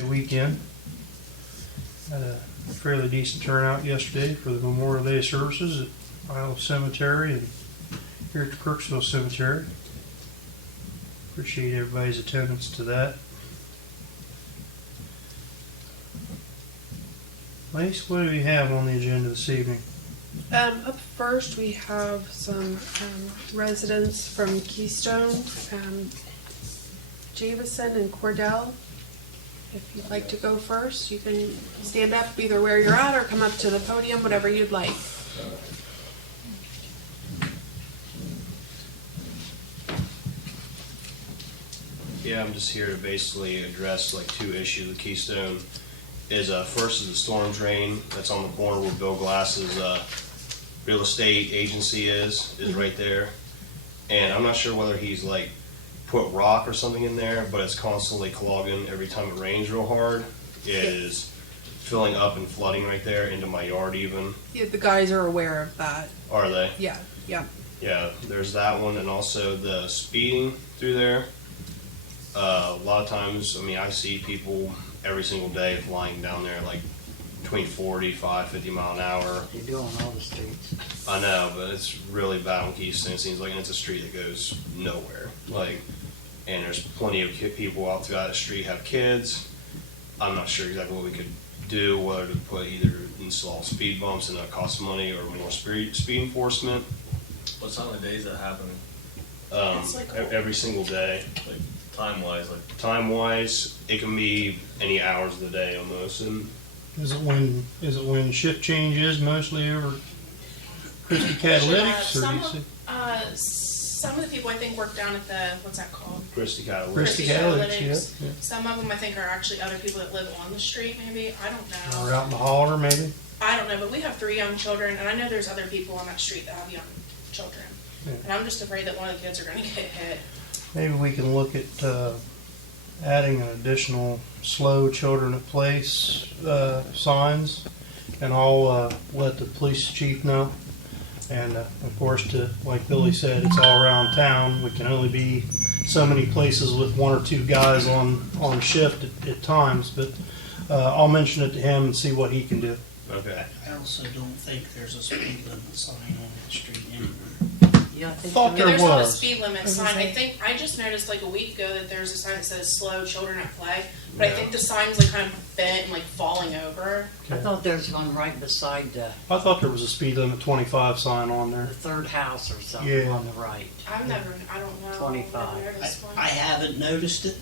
Weekend. Had a fairly decent turnout yesterday for the Memorial Day services at Ohio Cemetery and here at the Crooksville Cemetery. Appreciate everybody's attendance to that. Lace, what do we have on the agenda this evening? Up first, we have some residents from Keystone, Javison and Cordell. If you'd like to go first, you can stand up either where you're at or come up to the podium, whatever you'd like. Yeah, I'm just here to basically address like two issues with Keystone. First is the storm drain that's on the corner where Bill Glass's real estate agency is right there. And I'm not sure whether he's like put rock or something in there, but it's constantly clogging every time it rains real hard. It is filling up and flooding right there into my yard even. Yeah, the guys are aware of that. Are they? Yeah. Yeah, there's that one, and also the speeding through there. A lot of times, I mean, I see people every single day flying down there like between 45, 50 mile an hour. You do on all the streets. I know, but it's really bad on Keystone. It seems like it's a street that goes nowhere. And there's plenty of people out throughout the street have kids. I'm not sure exactly what we could do, whether to put either install speed bumps and that costs money or more speed enforcement. What time of day is that happening? It's like Every single day. Like time-wise, Time-wise, it can be any hours of the day almost. And Is it when shift changes mostly over Christie Catalytics? Or do you see? Some of the people I think work down at the, what's that called? Christie Catalytics. Christie Catalytics, yeah. Some of them I think are actually other people that live on the street maybe. I don't know. Or out in the holler maybe? I don't know, but we have 3 young children and I know there's other people on that street that have young children. Yeah. And I'm just afraid that one of the kids are going to get hit. Maybe we can look at adding an additional slow children at place signs, and I'll let the police chief know. And of course, like Billy said, it's all around town. We can only be so many places with 1 or 2 guys on shift at times, but I'll mention it to him and see what he can do. Okay. I also don't think there's a speed limit sign on that street anywhere. Yeah, I think Thought Yeah, there there's not a was. speed limit sign. I just noticed like a week ago that there's a sign that says slow children at play. But I think the sign's like kind of bent and like falling over. I thought there was one right beside the I thought there was a speed limit 25 sign on there. third house or something Yeah. on the right. I don't know. 25. I've never noticed one. I haven't noticed it,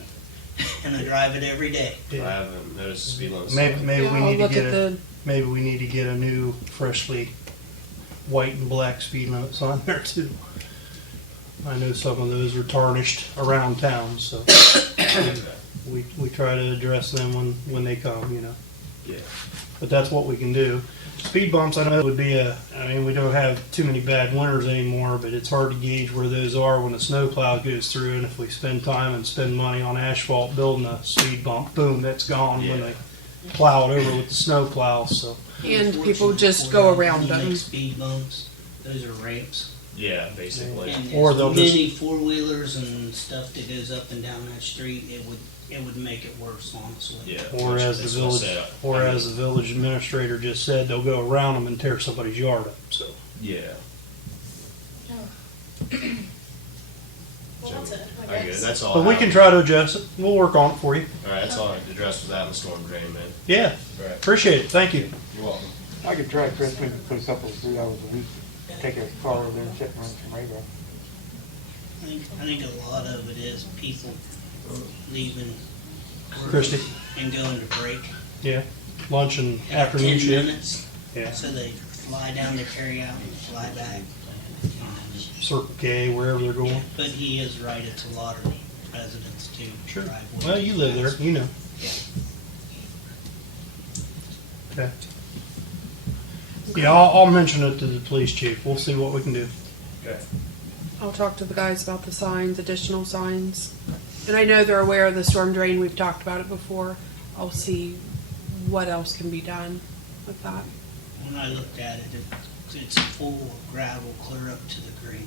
and I drive it every day. I haven't noticed the speed limit. Maybe Yeah, we I'll need to look get at maybe we need to get a new, freshly white and black speed limit sign there too. I know some of those are tarnished around town, so we try to address them when they come, you know. Yeah. But that's what we can do. Speed bumps, I know it would be I mean, we don't have too many bad winters anymore, but it's hard to gauge where those are when the snow plow goes through, and if we spend time and spend money on asphalt building a speed bump, boom, that's gone when they plow it over with the snow plow, so. And people just go around When you them. make speed bumps, those are ramps. Yeah, basically. And Or as they'll many four-wheelers and stuff that goes up and down that street, it would make it worse, honestly. Yeah. Or which as is the what's village, up. or as the village administrator just said, they'll go around them and tear somebody's yard up, so. Yeah. Well, that's it, I Okay, guess. that's all. But we can try to adjust it, we'll work on it for you. All right, that's all I had to address with that and the storm drain, man. Yeah, All right. appreciate it, thank you. You're welcome. I could try Chris, maybe put a couple, 3 hours a week, take a car over there and sit and run some radar. I think a lot of it is people leaving work Christie? and going to break. Yeah, lunch and At afternoon 10 shift. minutes, Yeah, so they fly down to carry out and fly back. Circle K, wherever they're going. But he is right, it's a lot of residents too. Sure. drive Well, you live there, you know. Yeah. Okay. Yeah, I'll mention it to the police chief. We'll see what we can do. Okay. I'll talk to the guys about the signs, additional signs. And I know they're aware of the storm drain. We've talked about it before. I'll see what else can be done with that. When I looked at it, it's full of gravel clear up to the grate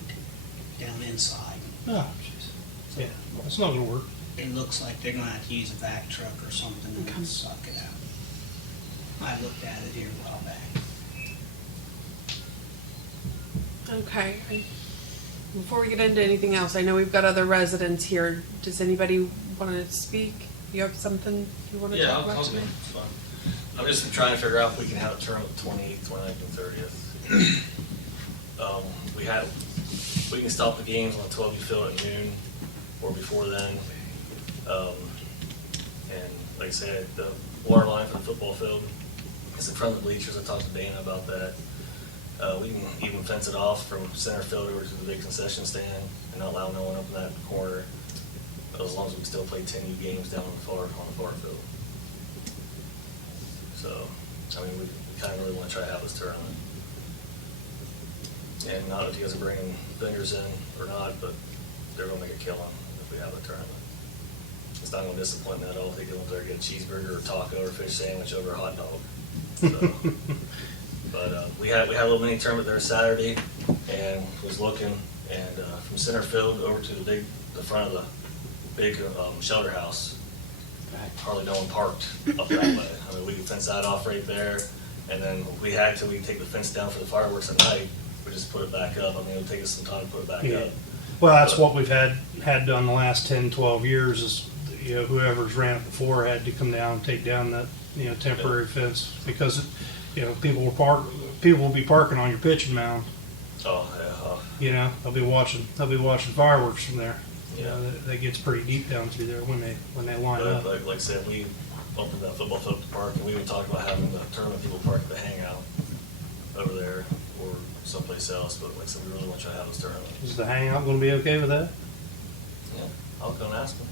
down inside. Oh, jeez. Yeah, that's not gonna work. it looks like they're gonna have to use a vac truck or something Okay. and suck it out. I looked at it here a while back. Okay. Before we get into anything else, I know we've got other residents here. Does anybody want to speak? You have something you want to Yeah, talk I'll about go. today? It's fine. I'm just trying to figure out if we can have a tournament the 28th, 29th, and 30th. We can stop the games on the 12U field at noon or before then. And like I said, the water line for the football field is in front of the bleachers. I talked to Dana about that. We can even fence it off from center field over to the big concession stand and not allow no one up in that corner, as long as we can still play 10U games down on the far field. So, I mean, we kind of really want to try to have this tournament. And not if you guys are bringing vendors in or not, but they're going to make a killing if we have a tournament. It's not going to disappoint me at all if they go up there and get a cheeseburger or taco or fish sandwich over a hot dog. So, but we had a little mini tournament there Saturday, and was looking, and from center field over to the front of the big shelter house, hardly no one parked up that way. I mean, we could fence that off right there, and then if we had to, we could take the fence down for the fireworks at night. We just put it back up. I mean, it'll take us some time to put it back Yeah. up. Well, that's what we've had done the last 10, 12 years is, you know, whoever's ran it before had to come down and take down that, you know, temporary fence because, you know, people will be parking on your pitching mound. Oh, yeah. You know, they'll be watching fireworks from there. You Yeah. know, that gets pretty deep down through there when they line up. But like I said, we opened that football field to park, and we even talked about having the tournament people park at the hangout over there or someplace else. But like I said, we really want you to have this tournament. Is the hangout going to be okay with that? Yeah, I'll go and ask them.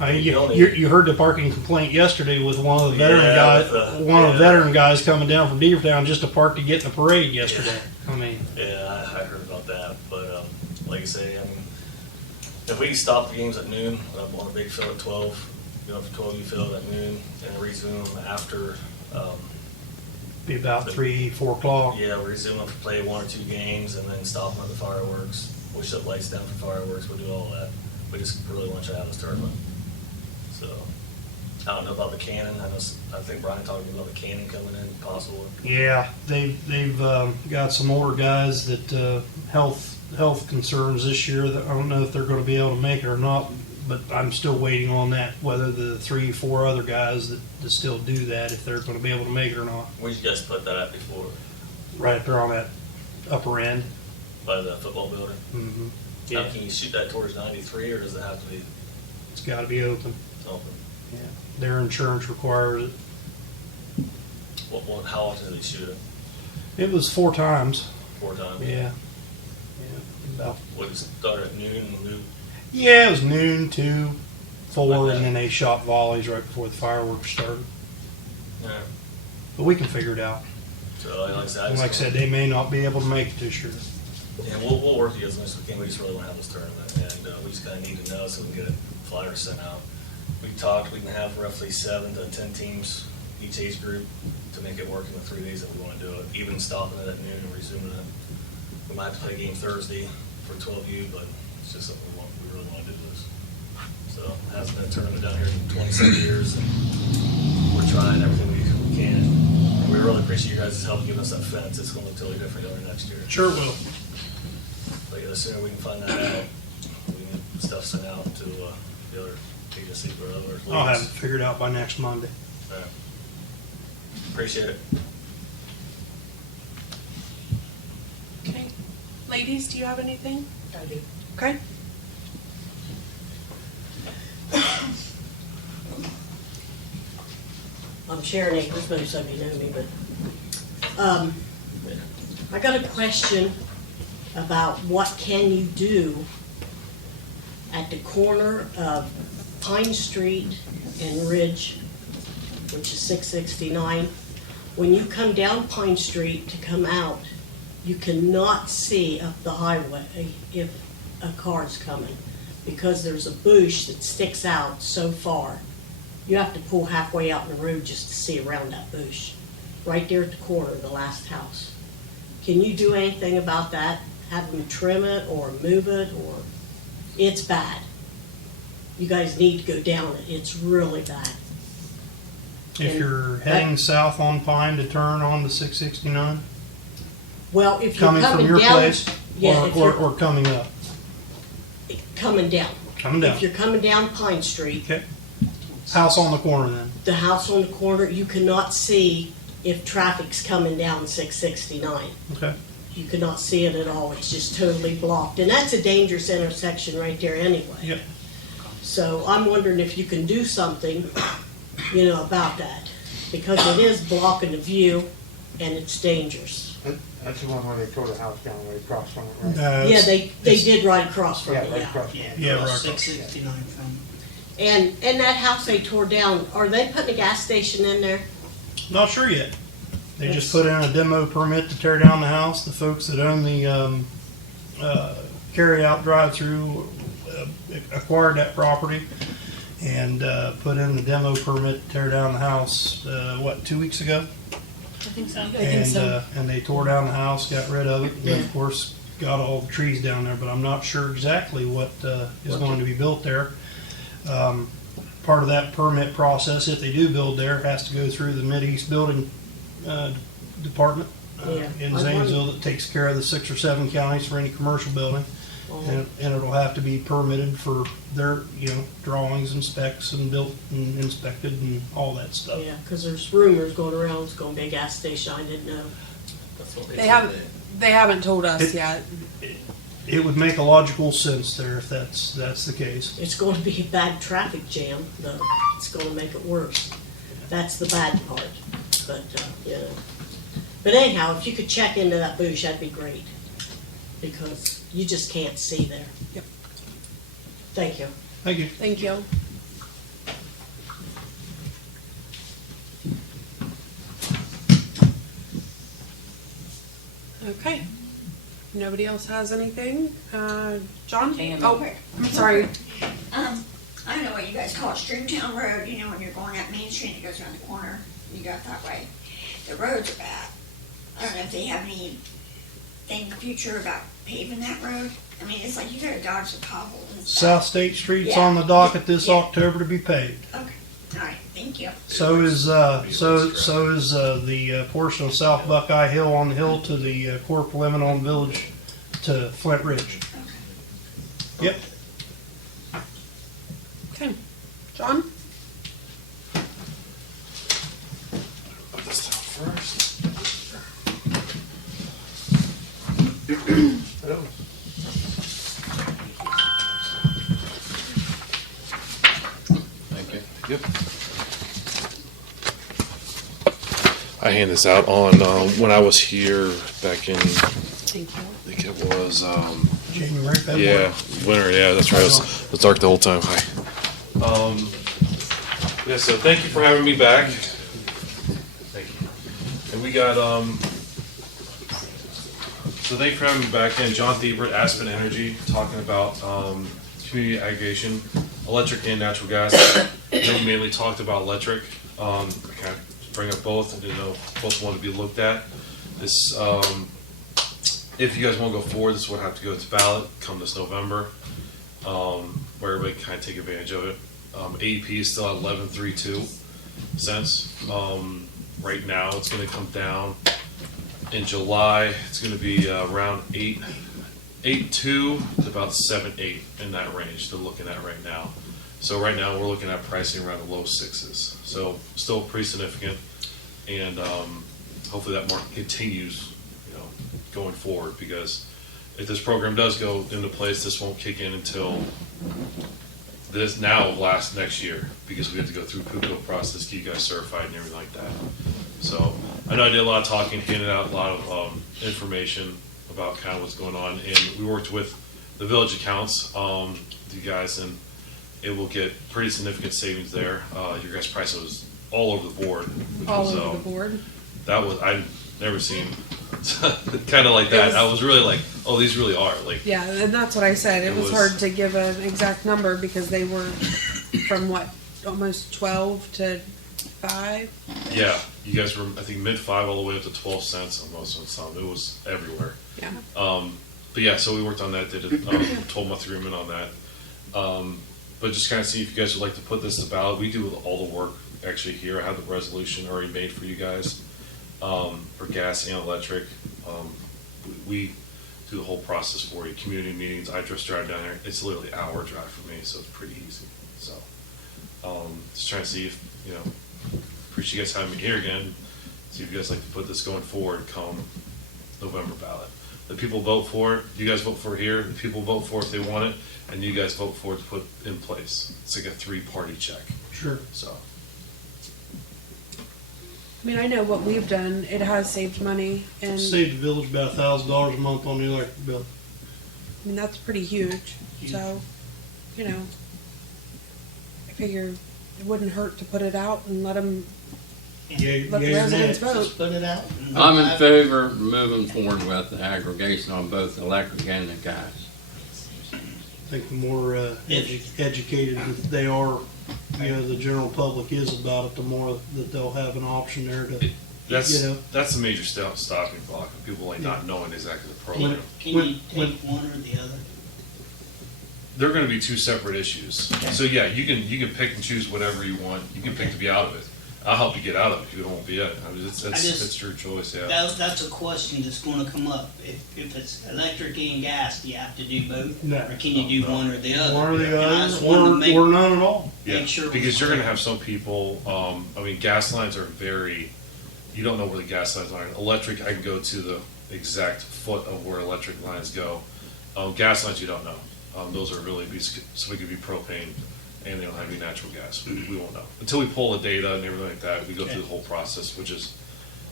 I mean, you heard the parking complaint yesterday with one of the veteran Yeah, guys, with the- one of the yeah. veteran guys coming down from Beavertown just to park to get in the parade yesterday. I mean, Yeah, I heard about that, but like I say, I mean, if we can stop the games at noon, on a big field at 12, you know, for 12U field at noon, and resume them after, be about 3, 4 o'clock. yeah, resume them for play 1 or 2 games, and then stop them at the fireworks. We'll shut lights down for fireworks, we'll do all that. We just really want you to have this tournament. So, I don't know about the cannon, I think Brian talked about the cannon coming in, possible. Yeah, they've got some older guys that health concerns this year. That I don't know if they're going to be able to make it or not, but I'm still waiting on that. Whether the 3, 4 other guys that still do that, if they're going to be able to make it or not. Where'd you guys put that at before? Right up there on that upper end. By the football building? Mm-hmm. Now, Yeah, can you shoot that towards 93, or does it have to be it's got to be open. open? Yeah, their insurance requires it. How often do they shoot it? It was 4 times. 4 times? Yeah. About. Would it start at noon and move? Yeah, it was noon, 2, 4, Like that. and then they shot volleys right before the fireworks started. Yeah. But we can figure it out. So, like I said, And like I said, they may not be able to make it this year. yeah, we'll work together as much as we can. We just really want to have this tournament, and we just kind of need to know so we can get a flyer sent out. We talked, we can have roughly 7 to 10 teams each age group to make it work in the 3 days that we want to do it, even stopping it at noon and resuming it. We might have to play a game Thursday for 12U, but it's just something we really want to do this. So, it hasn't been a tournament down here in 27 years, and we're trying everything we can. And we really appreciate you guys' help giving us that fence. It's going to look totally different over next year. Sure will. But yeah, the sooner we can find that out, we can get stuff sent out to the other agencies or other leagues. I'll have it figured out by next Monday. All right. Appreciate it. Okay. Ladies, do you have anything? I do. Okay. I'm Sharon Akers, most of you know me, but I got a question about what can you do at the corner of Pine Street and Ridge, which is 669. When you come down Pine Street to come out, you cannot see up the highway if a car's coming because there's a bush that sticks out so far. You have to pull halfway out in the road just to see around that bush, right there at the corner of the last house. Can you do anything about that? Have them trim it or move it, or it's bad. you guys need to go down it. It's really bad. If you're heading south on Pine to turn on the 669, Well, if you're coming from coming your down, place, yeah, if you're or coming up? coming down. Coming down. If you're coming down Pine Street, Okay. House on the corner then. the house on the corner, you cannot see if traffic's coming down 669. Okay. You cannot see it at all. It's just totally blocked. And that's a dangerous intersection right there anyway. Yep. So I'm wondering if you can do something, about that. Because it is blocking the view and it's dangerous. That's the one where they tore the house down right across from it, right? Yeah, It's- they did right across from Yeah, it, right yeah. across from Yeah, it. Yeah, right. 669 from, And that house they tore down, are they putting a gas station in there? Not sure yet. They Yes. just put in a demo permit to tear down the house. The folks that own the carry-out drive-through acquired that property and put in the demo permit to tear down the house, 2 weeks ago? I think so. And they tore down the house, got rid of it, and then, of course, got all the trees down there, but I'm not sure exactly what is going to be built there. Part of that permit process, if they do build there, has to go through the Mideast Building Department Yeah, in I Zanesville that takes care of the 6 or 7 counties for any commercial building. And it'll have to be permitted for their, drawings and specs and built and inspected and all that stuff. Yeah, because there's rumors going around it's going to be a gas station. I didn't know. That's what They haven't told us yet. It would make a logical sense there if that's the case. It's going to be a bad traffic jam, though. It's going to make it worse. That's the bad part. But, But anyhow, if you could check into that boosh, that'd be great. Because you just can't see there. Yep. Thank you. Thank you. Thank you. Okay. Nobody else has anything? John? Oh, I'm sorry. I don't know what you guys call it, Stringtown Road, when you're going up Main Street, it goes around the corner, you go up that way. The roads are bad. I don't know if they have anything in the future about paving that road. I mean, it's like you gotta dodge the potholes and stuff. South State Street's Yeah. on the docket this Yeah. October to be paved. Okay, alright, thank you. So is the portion of South Buckeye Hill on the hill to the corp limit on Village to Flint Ridge. Yep. Okay. John? Put this down first. Thank you. Yep. I hand this out on when I was here back in, I Thank you. think it was, January, February. yeah, winter. Yeah, that's right. It was dark the whole time. Hi. Yeah. So thank you for having me back. Thank you. And we got So thank you for having me back. And John Thiebert, Aspen Energy, talking about community aggregation, electric and natural gas. We mainly talked about electric. I kind of bring up both. I didn't know if both wanted to be looked at. This, if you guys want to go forward, this would have to go to ballot come this November, where everybody can kind of take advantage of it. AEP is still at 11.32 cents. Right now, it's going to come down. In July, it's going to be around 8.2 to about 7.8 in that range they're looking at right now. So right now, we're looking at pricing around the low sixes. So still pretty significant, and hopefully that market continues, going forward. Because if this program does go into place, this won't kick in until this last next year, because we have to go through PUCO process, get you guys certified and everything like that. So I know I did a lot of talking, handed out a lot of information about kind of what's going on, and we worked with the village accounts, you guys, and it will get pretty significant savings there. Your guys' price was all over the board. All So over the board. that was, I've never seen kind of like that. I was really like, oh, these really are like. Yeah, and that's what I said. It It was was- hard to give an exact number because they were from almost 12 to 5. Yeah, you guys were, I think, mid-5 all the way up to 12 cents on most of some. It was everywhere. Yeah. But yeah, so we worked on that, did a 12-month agreement on that. but just kind of see if you guys would like to put this to ballot. We do all the work actually here. I have the resolution already made for you guys, for gas and electric. We do the whole process for you. Community meetings, I just drive down there. It's literally an hour drive for me, so it's pretty easy. So, just trying to see if, appreciate you guys having me here again. See if you guys like to put this going forward come November ballot. The people vote for it, you guys vote for it here, the people vote for it if they want it, and you guys vote for it to put in place. It's like a 3-party check, Sure. so. I mean, I know what we've done, it has saved money, and, Saved the village about $1,000 a month on the electric bill. I mean, that's pretty huge, so, I figure it wouldn't hurt to put it out and let them, Yeah, let the yeah, residents yeah. vote. Just put it out. and- I'm in favor of moving forward with the aggregation on both the electric and the gas. I think the more educated they are, the general public is about it, the more that they'll have an option there to, That's a major stopping block of people like not knowing exactly the program. Can you take one or the other? They're going to be 2 separate issues. So yeah, you can pick and choose whatever you want. You can pick to be out of it. I'll help you get out of it if you don't want to be in it. I mean, it's your choice. Yeah. That's a question that's gonna come up. If it's electric and gas, do you have to do both? No. Or can you do one or the other? one or the And I other, just wanted to make- or none at all. Yeah, make sure because you're we're going to have some people. Gas lines are very. You don't know where the gas lines are. Electric, I can go to the exact foot of where electric lines go. Gas lines, you don't know. Those are really so it could be propane, and they don't have any natural gas. We won't know until we pull the data and everything like that. We go through the whole process,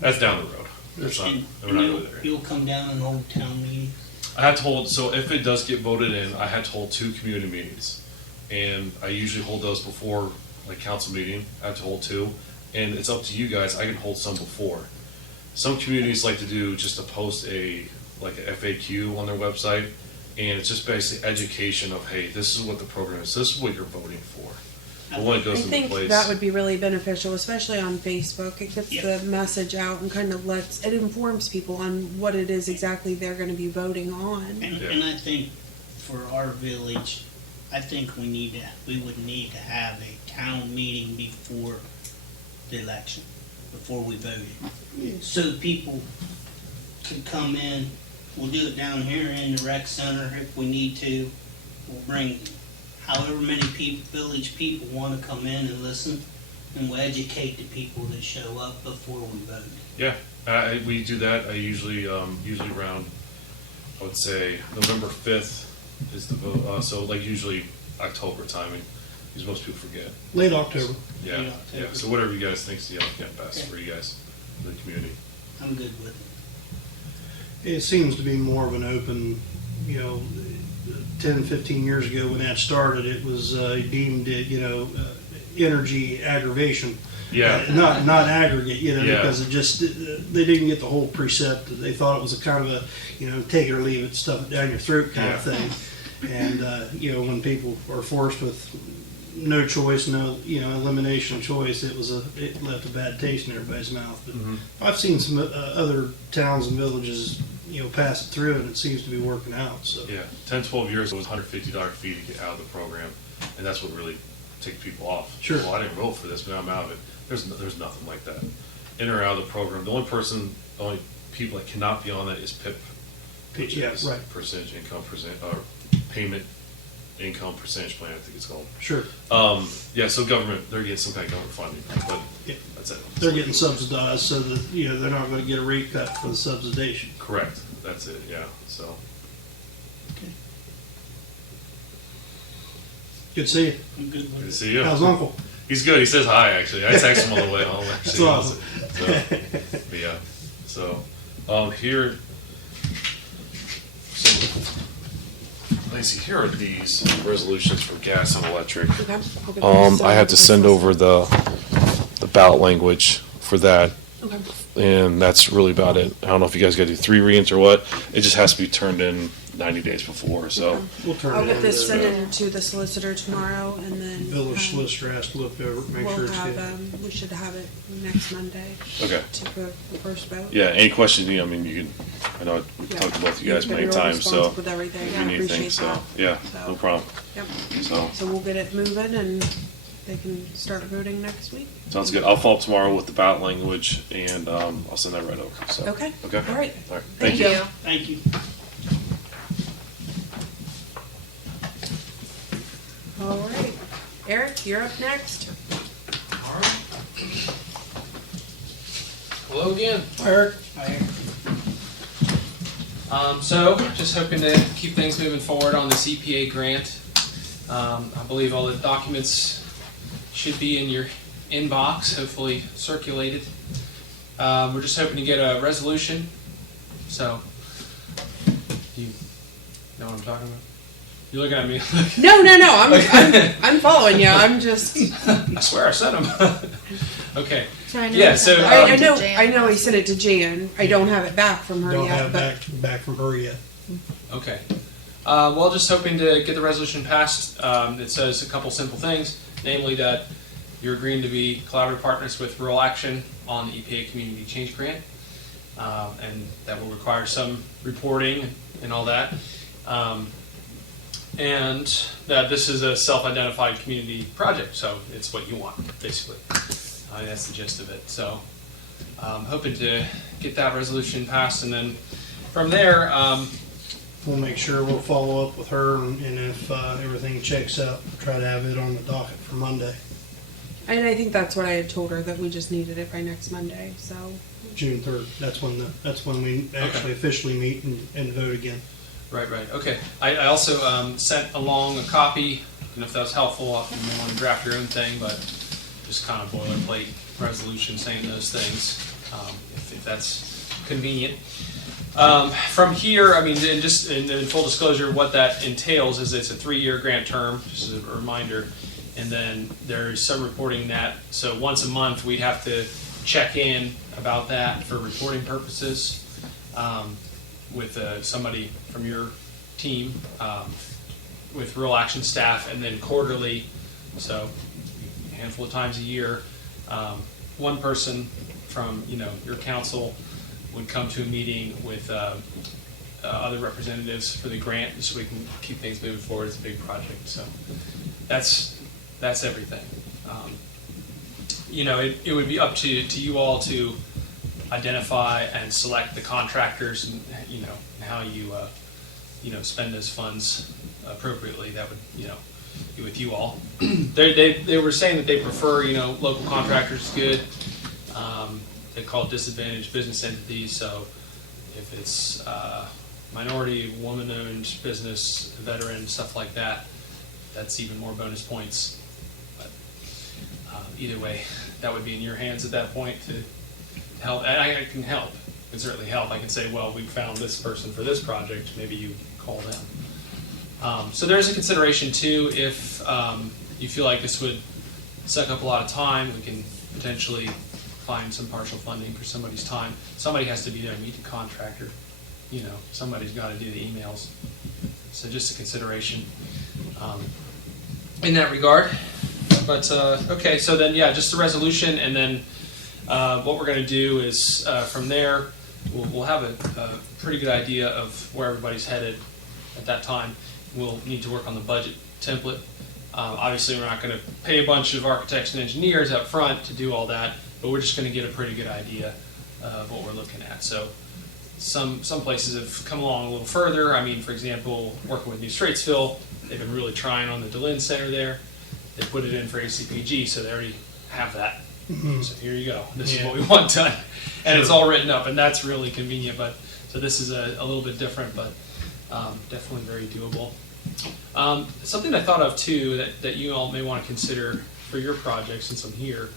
that's down the road. We're not And really there. you'll come down and hold town meeting. I had to hold, so if it does get voted in, I had to hold 2 community meetings. And I usually hold those before, like, council meeting. I have to hold 2. And it's up to you guys. I can hold some before. Some communities like to do just to post a FAQ on their website. And it's just basically education of, hey, this is what the program is. This is what you're voting for. But when it I goes into think place. that would be really beneficial, especially on Facebook. It gets Yep. the message out and kind of it informs people on what it is exactly they're gonna be voting on. And I think for our village, I think we would need to have a town meeting before the election, before we voted. So people could come in, we'll do it down here in the rec center if we need to. We'll bring however many village people wanna come in and listen, and we'll educate the people that show up before we vote. Yeah, we do that. I usually around, I would say November 5th is the vote. So like usually October timing, because most people forget. Late October. Yeah, Late October. yeah. So whatever you guys think's the best for you guys, for the community. I'm good with it. It seems to be more of an open, 10, 15 years ago when that started, it was deemed, energy aggravation. Yeah. Not aggregate, Yeah. because it just, they didn't get the whole precept. They thought it was a kind of a, take it or leave it, stuff it down your throat kind of thing. And, when people are forced with no choice, no, elimination choice, it left a bad taste in everybody's mouth. But I've seen some other towns and villages, pass it through, and it seems to be working out, so. Yeah, 10, 12 years it was $150 fee to get out of the program, and that's what really takes people off. Sure. Well, I didn't vote for this, but I'm out of it. There's nothing like that. In or out of the program. The only people that cannot be on that is PIP, which is right. percentage income or payment income percentage plan, I think it's called. Sure. So government, they're getting some kind of government funding, but Yeah. that's it. They're getting subsidized so that, they're not gonna get a rate cut for the subsidization. Correct. That's it. Yeah. So Good to see you. I'm good good with to it. see you. How's Uncle? He's good. He says hi. Actually, I texted him on the way home. Actually, That's awesome. But yeah. So here. So let's see. Here are these resolutions for gas and electric. Okay, I'll get those I have to send over the ballot language for that, Okay. and that's really about it. I don't know if you guys got to do 3 readings or what. It just has to be turned in 90 days before. So We'll turn I'll it get in this to sent in to the solicitor tomorrow, and then village solicitor has to look over it, make sure we'll it's have good. we should have it next Monday okay. to the first vote. Yeah. Any questions? I mean, you can. I know we've Yeah. talked to both of you guys You've been many real times. So responsive with everything. if you I need anything, appreciate so that. yeah, So- no problem. Yep. So So we'll get it moving, and they can start voting next week. sounds good. I'll follow up tomorrow with the ballot language, and I'll send that right over. So Okay. Okay. All right. All right. Thank Thank you. you. Thank you. All right. Eric, you're up next. Hello again. Eric? So, just hoping to keep things moving forward on this EPA grant. I believe all the documents should be in your inbox, hopefully circulated. We're just hoping to get a resolution. So, do you know what I'm talking about? You're looking at me like, No. I'm following you. I'm just. I swear I sent them. Okay. So I know Yeah, we so, sent that I to know. Jan. I know he sent it to Jan. I don't have it back from her Don't yet. have but back from her yet. Okay. Well, just hoping to get the resolution passed. It says a couple simple things, namely that you're agreeing to be collaborative partners with Rural Action on the EPA Community Change Grant, and that will require some reporting and all that. And that this is a self-identified community project, so it's what you want, basically. That's the gist of it. So, hoping to get that resolution passed, and then from there, We'll make sure we'll follow up with her, and if everything checks out, try to have it on the docket for Monday, and I think that's what I had told her, that we just needed it by next Monday. So. June 3rd. That's when we actually officially meet and vote again. Right. Okay. I also sent along a copy, and if that was helpful, you may want to draft your own thing, but just kind of boilerplate resolution saying those things, if that's convenient. From here, I mean, and just in full disclosure, what that entails is it's a 3-year grant term, just as a reminder, and then there's some reporting that, so once a month we'd have to check in about that for reporting purposes with somebody from your team, with Rural Action staff, and then quarterly, so a handful of times a year, one person from your council would come to a meeting with other representatives for the grant, so we can keep things moving forward. It's a big project, so that's everything. It would be up to you all to identify and select the contractors, and how you spend those funds appropriately. That would be with you all. They were saying that they prefer local contractors is good. They call it disadvantaged business entities. So if it's minority, woman-owned business, veteran, stuff like that, that's even more bonus points. But either way, that would be in your hands at that point to help. And I can help. I can certainly help. I can say, well, we found this person for this project. Maybe you call them. So there's a consideration too. If you feel like this would suck up a lot of time, we can potentially find some partial funding for somebody's time. Somebody has to be there to meet the contractor. Somebody's got to do the emails. So just a consideration in that regard. But okay, so then just the resolution, and then what we're going to do is from there we'll have a pretty good idea of where everybody's headed at that time. We'll need to work on the budget template. Obviously, we're not going to pay a bunch of architects and engineers up front to do all that, but we're just going to get a pretty good idea of what we're looking at. So some places have come along a little further. I mean, for example, working with New Straitsville, they've been really trying on the DeLynn Center there. They put it in for ACPG, so they already have that. Mm-hmm. So here you go. This is what we want done. And it's all written up, and that's really convenient. But so this is a little bit different, but definitely very doable. Something I thought of too that you all may want to consider for your project, since I'm here.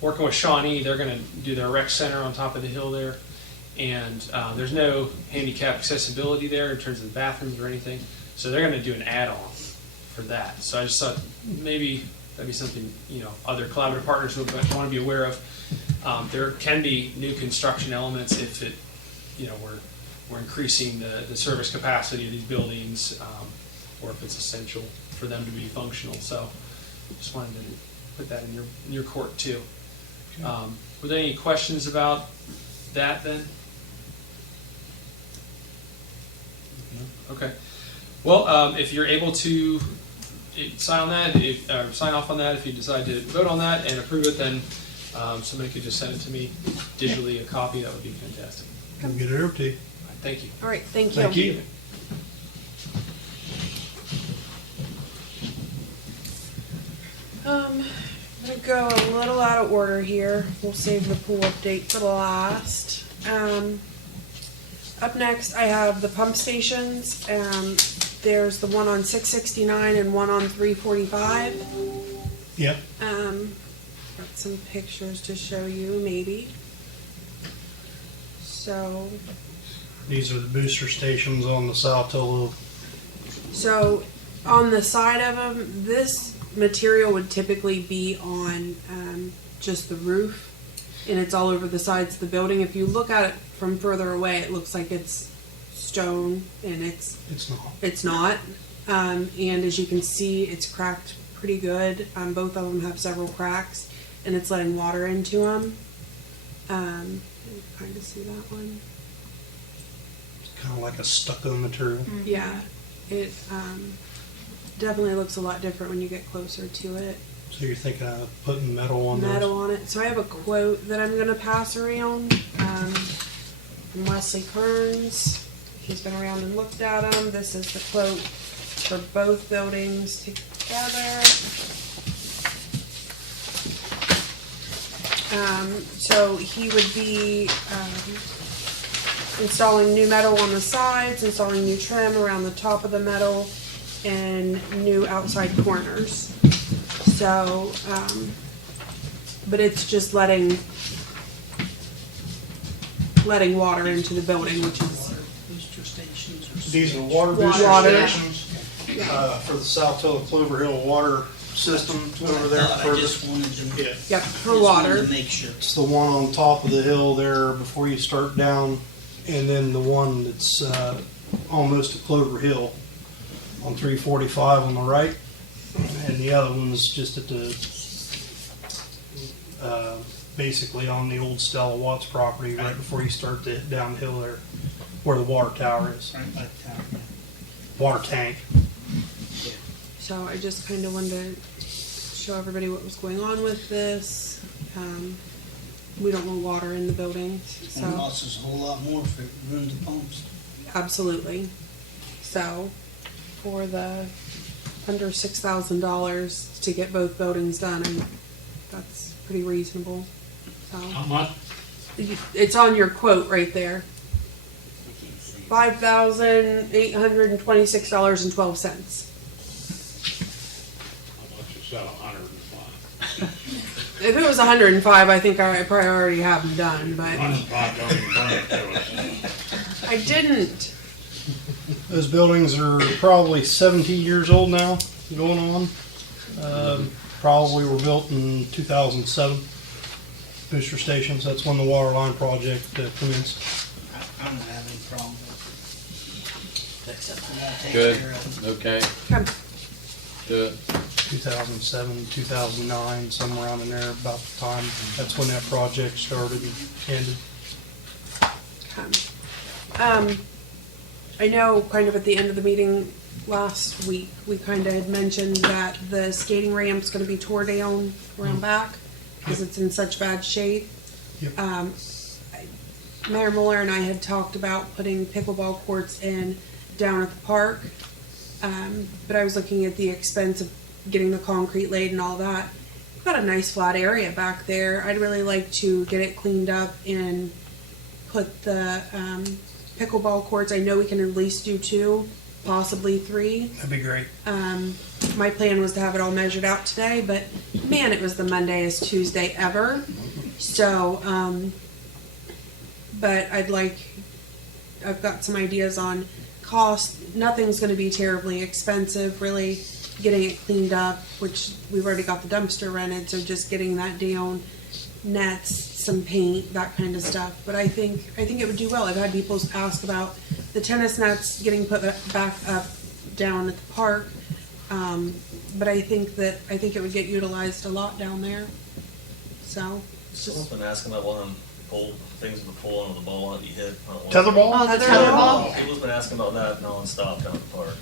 Working with Shawnee, they're going to do their rec center on top of the hill there, and there's no handicap accessibility there in terms of the bathrooms or anything. So they're going to do an add-on for that. So I just thought maybe that'd be something other collaborative partners would want to be aware of. There can be new construction elements if it were we're increasing the service capacity of these buildings, or if it's essential for them to be functional. So just wanted to put that in your court too. Were there any questions about that then? No? Okay. Well, if you're able to sign on that, sign off on that, if you decide to vote on that and approve it, then somebody could just send it to me digitally, a copy. That would be fantastic. We'll get it over to you. Thank you. All right, thank you. Thank you. I'm gonna go a little out of order here. We'll save the pool update for the last. Up next, I have the pump stations. There's the one on 669 and one on 345. Yep. Got some pictures to show you, maybe. So, These are the booster stations on the South Tolo. so on the side of them, this material would typically be on just the roof, and it's all over the sides of the building. If you look at it from further away, it looks like it's stone, and it's It's not. It's not. And as you can see, it's cracked pretty good. Both of them have several cracks, and it's letting water into them. You kind of see that one. It's kind of like a stucco material. Yeah, it definitely looks a lot different when you get closer to it. So you're thinking of putting metal on Metal those? on it. So I have a quote that I'm going to pass around from Wesley Kearns. He's been around and looked at them. This is the quote for both buildings together. So he would be installing new metal on the sides, installing new trim around the top of the metal, and new outside corners. So, but it's just letting water into the building, which is Booster stations or These are water booster stations for the South Tolo Clover Hill water system over there. I just wanted to. Yeah. yep, for just wanted water. to make sure. It's the one on top of the hill there before you start down, and then the one that's almost at Clover Hill on 345 on the right, and the other one's just at the basically on the old Stella Watts property right before you start the downhill there, where the water tower is, Right by town. water tank. So I just kind of wanted to show everybody what was going on with this. We don't want water in the buildings, And it so costs us a whole lot more if it runs the pumps. absolutely. So for the under $6,000 to get both buildings done, and that's pretty reasonable. So How much? it's on your quote right there. $5,826.12. How much is that, 105? If it was 105, I think I probably already have them done, but 105 don't even burn it to us. I didn't. Those buildings are probably 17 years old now, going on. Probably were built in 2007. Booster stations, that's when the water line project commenced. I don't have any problem with it. That takes Good, care of it. okay, Come. good. 2007, 2009, somewhere around in there about the time. That's when that project started and ended. I know kind of at the end of the meeting last week, we kind of had mentioned that the skating ramp's going to be tore down around back because it's in such bad shape. Yep. Mayor Mueller and I had talked about putting pickleball courts in down at the park, but I was looking at the expense of getting the concrete laid and all that. We've got a nice flat area back there. I'd really like to get it cleaned up and put the pickleball courts. I know we can at least do 2, possibly 3. That'd be great. My plan was to have it all measured out today, but man, it was the Mondayest Tuesday ever. So, but I've got some ideas on cost. Nothing's going to be terribly expensive, really. Getting it cleaned up, which we've already got the dumpster rented, so just getting that down. nets, some paint, that kind of stuff. But I think it would do well. I've had people ask about the tennis nets getting put back up down at the park. But I think it would get utilized a lot down there. So it's Someone's just been asking about one of them pull things with the pull onto the ball that you hit. Tetherball? Oh, the tetherball? People's been asking about that nonstop down at the park.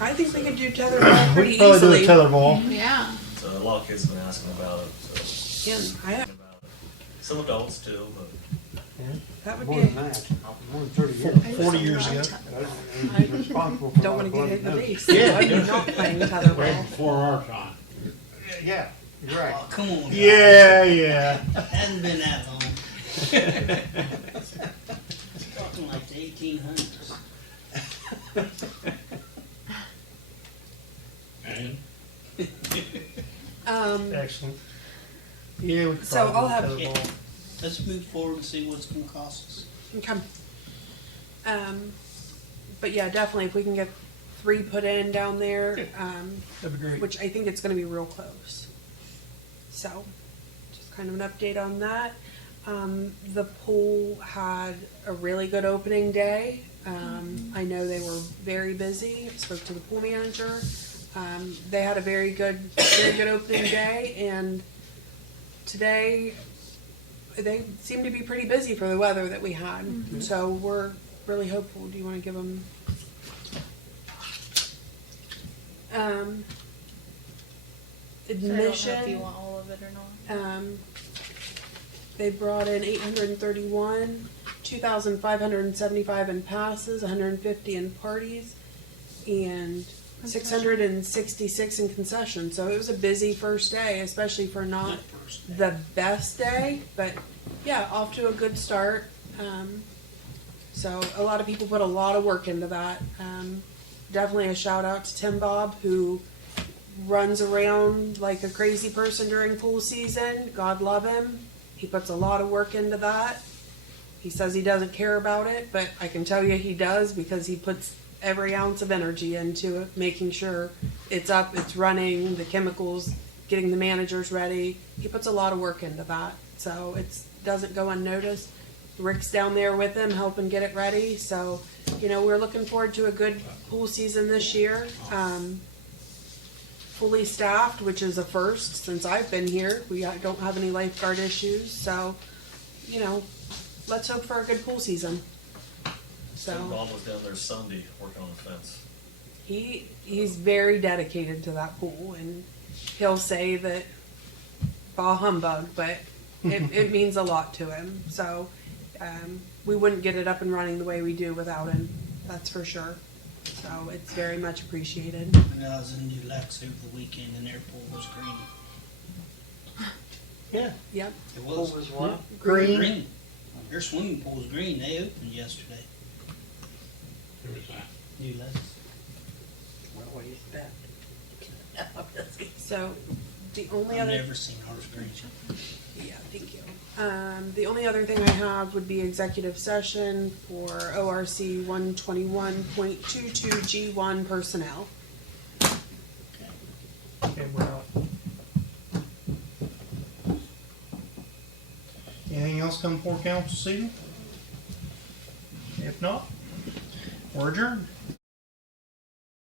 I think we could do tetherball We pretty could probably do easily. a tetherball. Yeah. So a lot of kids have been asking about it. So Again, about it. Some adults too, but that would More be. than that, more than 30 years. 40 years ago. I was responsible for Don't my want to get hit in the bloody face. nose. So I'm not playing tetherball. Before our time. Yeah, you're right. Oh, come on. guys. Yeah. Hasn't been that long. Talking like the 1800s. And Excellent. Yeah, we could So probably I'll do have- tetherball. Let's move forward and see what it's gonna cost us. Okay. But yeah, definitely if we can get 3 put in down there, That'd be great. which I think it's going to be real close. So, just kind of an update on that. The pool had a really good opening day. I know they were very busy. I spoke to the pool manager. They had a very good opening day, and today they seem to be pretty busy for the weather that we had. So we're really hopeful. Do you want to give them? Admission. I don't know if you want all of it or not. They brought in 831, 2,575 in passes, 150 in parties, and 666 in concessions. So it was a busy first day, especially for not the best day, but yeah, off to a good start. So a lot of people put a lot of work into that. Definitely a shout out to Tim Bob, who runs around like a crazy person during pool season. God love him. He puts a lot of work into that. He says he doesn't care about it, but I can tell you he does, because he puts every ounce of energy into it, making sure it's up, it's running, the chemicals, getting the managers ready. He puts a lot of work into that, so it doesn't go unnoticed. Rick's down there with him helping get it ready, so we're looking forward to a good pool season this year. Fully staffed, which is a first since I've been here. We don't have any lifeguard issues, so let's hope for a good pool season. So Bob was down there Sunday working on the fence. he's very dedicated to that pool, and he'll say that bah humbug, but it means a lot to him. So we wouldn't get it up and running the way we do without him. That's for sure. So it's very much appreciated. And I was in New Lex over the weekend and their pool was green. Yeah. Yep. It was. Pool was what? Green. Their swimming pool was green. They opened yesterday. there was that. New Lex. Well, what do you expect? So the only I've other never seen ours green. Yeah, thank you. The only other thing I have would be executive session for ORC 121.22 G1 personnel. Okay, we're out. Anything else come before council this evening? If not, we're adjourned.